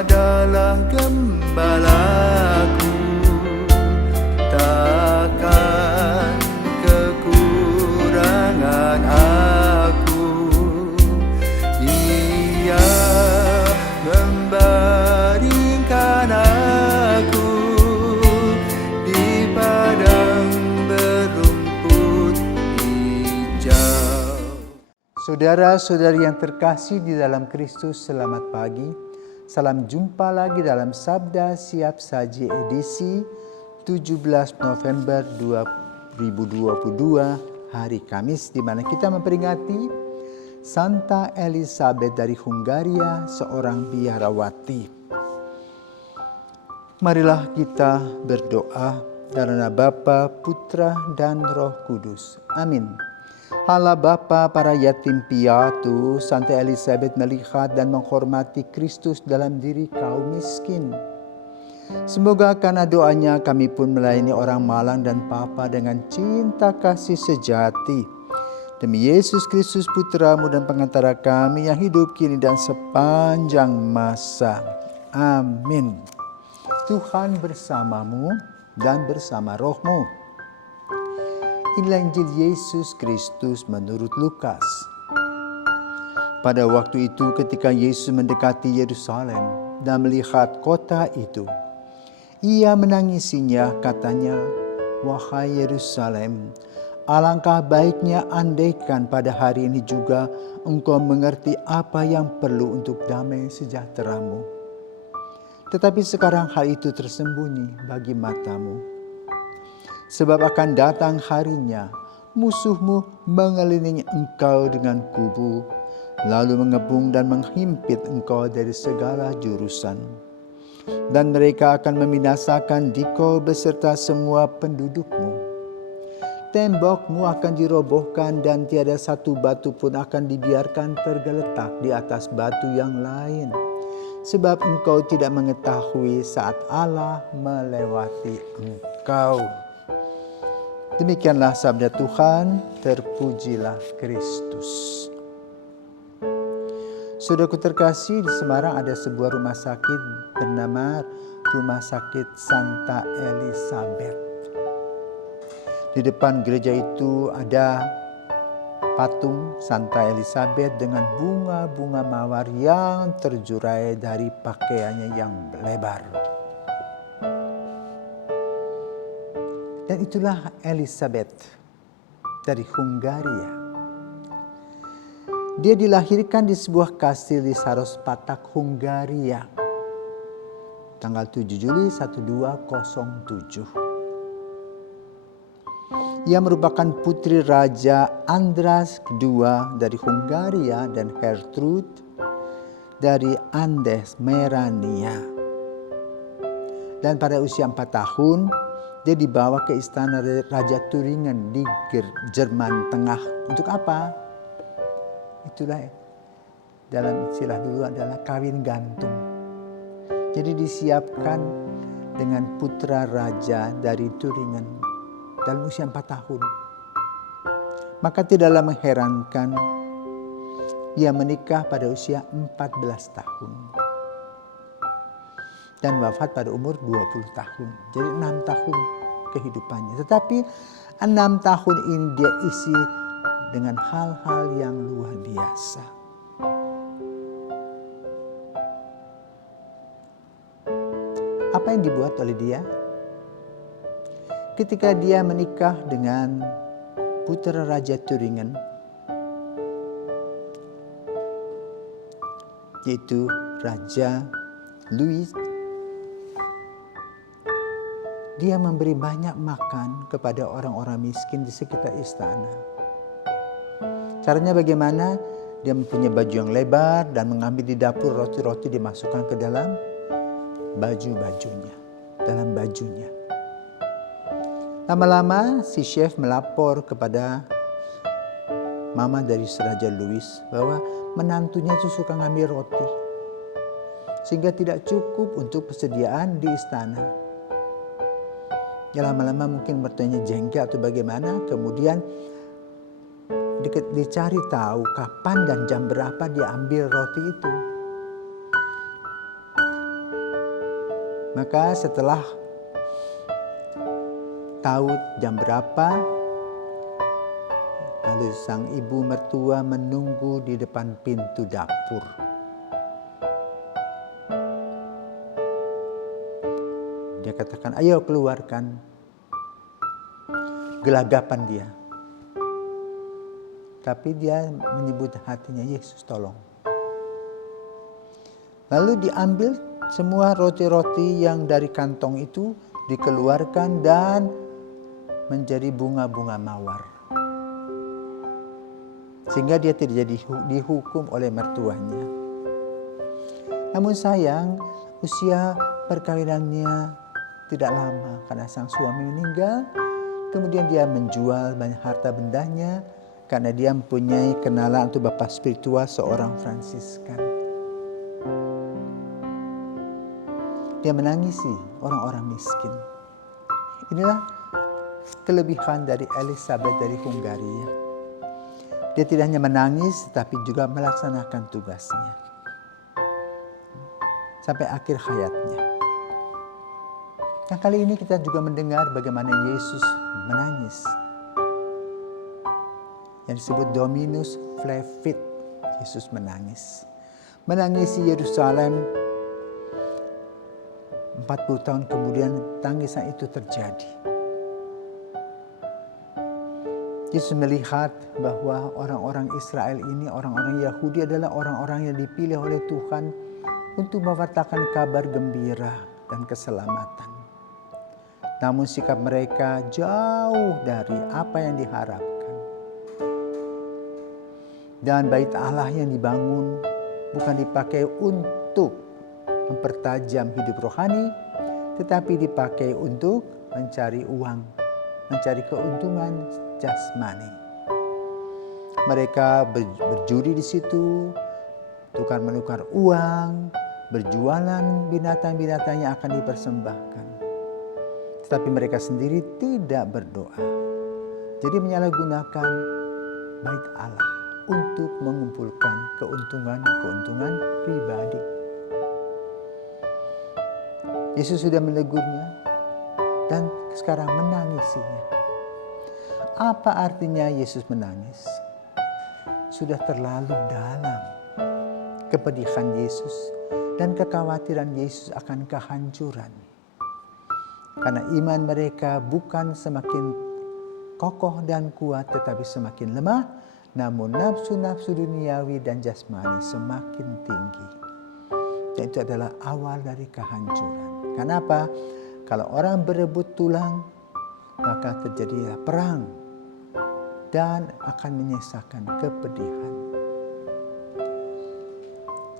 adalah gembalaku, takkan kekurangan aku. Ia membaringkan aku di padang berumput hijau. Saudara-saudari yang terkasih di dalam Kristus, selamat pagi. Salam jumpa lagi dalam Sabda Siap Saji edisi 17 November 2022, hari Kamis, di mana kita memperingati Santa Elizabeth dari Hungaria, seorang biarawati. Marilah kita berdoa dalam nama Bapa, Putra, dan Roh Kudus. Amin. Allah Bapa para yatim piatu, Santa Elizabeth melihat dan menghormati Kristus dalam diri kaum miskin. Semoga karena doanya kami pun melayani orang malang dan papa dengan cinta kasih sejati. Demi Yesus Kristus Putramu dan pengantara kami yang hidup kini dan sepanjang masa. Amin. Tuhan bersamamu dan bersama rohmu. Inilah Injil Yesus Kristus menurut Lukas. Pada waktu itu ketika Yesus mendekati Yerusalem dan melihat kota itu, ia menangisinya, katanya, "Wahai Yerusalem, alangkah baiknya andaikan pada hari ini juga engkau mengerti apa yang perlu untuk damai sejahteramu. Tetapi sekarang hal itu tersembunyi bagi matamu. Sebab akan datang harinya, musuhmu mengelilingi engkau dengan kubu, lalu mengepung dan menghimpit engkau dari segala jurusan. Dan mereka akan membinasakan dikau beserta semua pendudukmu. Tembokmu akan dirobohkan dan tiada satu batu pun akan dibiarkan tergeletak di atas batu yang lain. Sebab engkau tidak mengetahui saat Allah melewati engkau." Demikianlah sabda Tuhan, terpujilah Kristus. Saudaraku terkasih, di Semarang ada sebuah rumah sakit bernama Rumah Sakit Santa Elizabeth. Di depan gereja itu ada patung Santa Elizabeth dengan bunga-bunga mawar yang terjurai dari pakaiannya yang lebar. Dan itulah Elizabeth dari Hungaria. Dia dilahirkan di sebuah kastil di Sarospatak, Hungaria, tanggal 7 Juli 1207. Ia merupakan putri Raja Andras II dari Hungaria dan Gertrude dari Andes, Merania. Dan pada usia 4 tahun, dia dibawa ke istana Raja Turingen di Jerman Tengah. Untuk apa? Itulah dalam istilah dulu adalah kawin gantung. Jadi disiapkan dengan putra raja dari Turingen dalam usia 4 tahun. Maka tidaklah mengherankan ia menikah pada usia 14 tahun. Dan wafat pada umur 20 tahun. Jadi 6 tahun kehidupannya. Tetapi 6 tahun ini dia isi dengan hal-hal yang luar biasa. Apa yang dibuat oleh dia? Ketika dia menikah dengan putra Raja Turingen, yaitu Raja Louis, dia memberi banyak makan kepada orang-orang miskin di sekitar istana. Caranya bagaimana? Dia mempunyai baju yang lebar dan mengambil di dapur roti-roti dimasukkan ke dalam bajunya. Lama-lama si chef melapor kepada mama dari Raja Louis bahwa menantunya itu suka ngambil roti, sehingga tidak cukup untuk persediaan di istana. Ya lama-lama mungkin bertanya jengkel atau bagaimana, kemudian dicari tahu kapan dan jam berapa dia ambil roti itu. Maka setelah tahu jam berapa, lalu sang ibu mertua menunggu di depan pintu dapur. Dia katakan, ayo keluarkan. Gelagapan dia. Tapi dia menyebut hatinya, Yesus tolong. Lalu diambil semua roti-roti yang dari kantong itu, dikeluarkan dan menjadi bunga-bunga mawar. Sehingga dia tidak dihukum oleh mertuanya. Namun sayang, usia perkawinannya tidak lama karena sang suami meninggal. Kemudian dia menjual banyak harta bendanya karena dia mempunyai kenalan untuk bapak spiritual seorang Fransiskan. Dia menangisi orang-orang miskin. Inilah kelebihan dari Elizabeth dari Hungaria. Dia tidak hanya menangis, tapi juga melaksanakan tugasnya sampai akhir hayatnya. Nah, kali ini kita juga mendengar bagaimana Yesus menangis. Yang disebut Dominus Flevit. Yesus menangis. Menangisi Yerusalem. 40 tahun kemudian tangisan itu terjadi. Yesus melihat bahwa orang-orang Israel ini, orang-orang Yahudi adalah orang-orang yang dipilih oleh Tuhan untuk mewartakan kabar gembira dan keselamatan. Namun sikap mereka jauh dari apa yang diharapkan. Dan bait Allah yang dibangun bukan dipakai untuk mempertajam hidup rohani, tetapi dipakai untuk mencari uang, mencari keuntungan jasmani. Mereka berjudi di situ, tukar menukar uang, berjualan binatang-binatang yang akan dipersembahkan. Tetapi mereka sendiri tidak berdoa. Jadi menyalahgunakan bait Allah untuk mengumpulkan keuntungan pribadi. Yesus sudah menegurnya dan sekarang menangisinya. Apa artinya Yesus menangis? Sudah terlalu dalam kepedihan Yesus dan kekhawatiran Yesus akan kehancuran. Karena iman mereka bukan semakin kokoh dan kuat, tetapi semakin lemah. Namun nafsu-nafsu duniawi dan jasmani semakin tinggi. Dan itu adalah awal dari kehancuran. Kenapa? Kalau orang berebut tulang, maka terjadilah perang. Dan akan menyisakan kepedihan.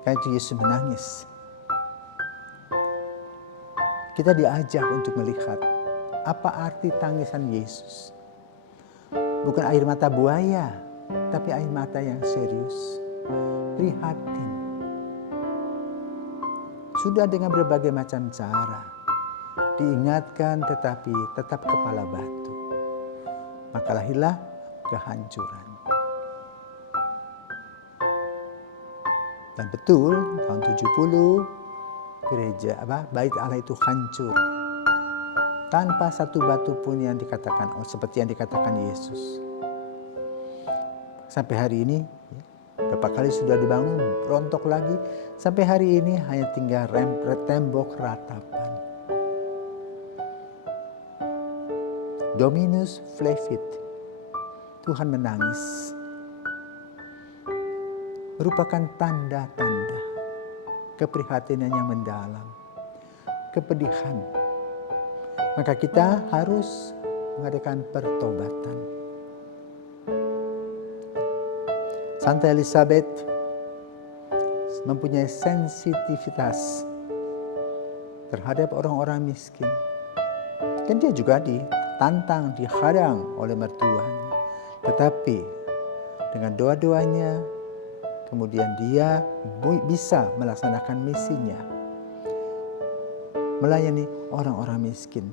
Karena itu Yesus menangis. Kita diajak untuk melihat apa arti tangisan Yesus. Bukan air mata buaya, tapi air mata yang serius, prihatin. Sudah dengan berbagai macam cara, diingatkan tetapi tetap kepala batu. Maka lahirlah kehancuran. Dan betul, tahun 70, gereja bait Allah itu hancur tanpa satu batu pun yang dikatakan seperti yang dikatakan Yesus. Sampai hari ini berapa kali sudah dibangun, rontok lagi. Sampai hari ini hanya tinggal tembok ratapan. Dominus Flevit. Tuhan menangis. Merupakan tanda-tanda keprihatinan yang mendalam, kepedihan. Maka kita harus mengadakan pertobatan. Santa Elizabeth mempunyai sensitivitas terhadap orang-orang miskin. Dan dia juga ditantang, dihadang oleh mertuanya. Tetapi dengan doa-doanya, kemudian dia bisa melaksanakan misinya. Melayani orang-orang miskin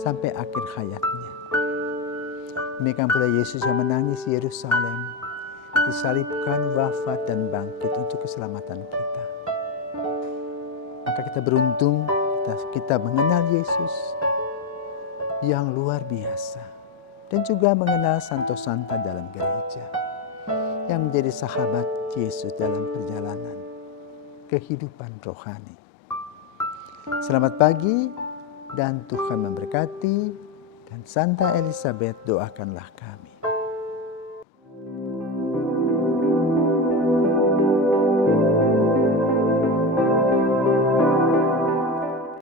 sampai akhir hayatnya. Demikian pula Yesus yang menangis di Yerusalem, disalibkan, wafat, dan bangkit untuk keselamatan kita. Maka kita beruntung kita mengenal Yesus yang luar biasa. Dan juga mengenal santo-santa dalam gereja yang menjadi sahabat Yesus dalam perjalanan kehidupan rohani. Selamat pagi dan Tuhan memberkati, dan Santa Elizabeth doakanlah kami.